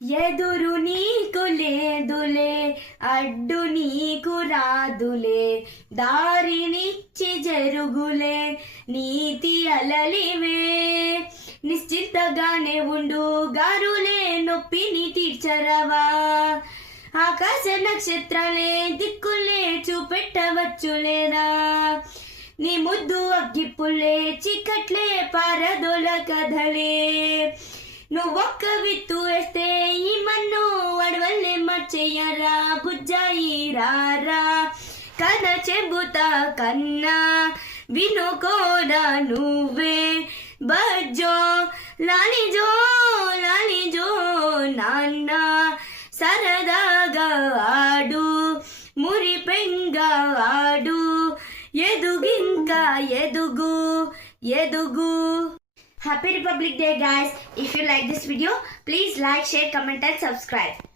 ఎదురు నీకు లేదులే, అడ్డు నీకు రాదులే, దారినిచ్చి జరుగులే నీతి అలలివే. నిశ్చింతగానే ఉండు, గారులే నొప్పిని తీర్చరవా. ఆకాశ నక్షత్రాలే దిక్కులే చూపెట్టవచ్చులేరా. నీ ముద్దు అగ్గిపుల్లే చీకట్లే పారదోల కథలే. నువ్వొక్క విత్తు వేస్తే ఈ మన్ను అడవల్లే మార్చేయరా. బుజ్జాయి రారా కథ చెబుతా కన్నా, వినుకోరా నువ్వే బజ్జో లాలిజో లాలిజో. నాన్న సరదాగా ఆడు, మురిపెంగా ఆడు, ఎదుగింకా ఎదుగు ఎదుగు. Happy Republic Day guys. If you like this video, please like, share, comment and subscribe.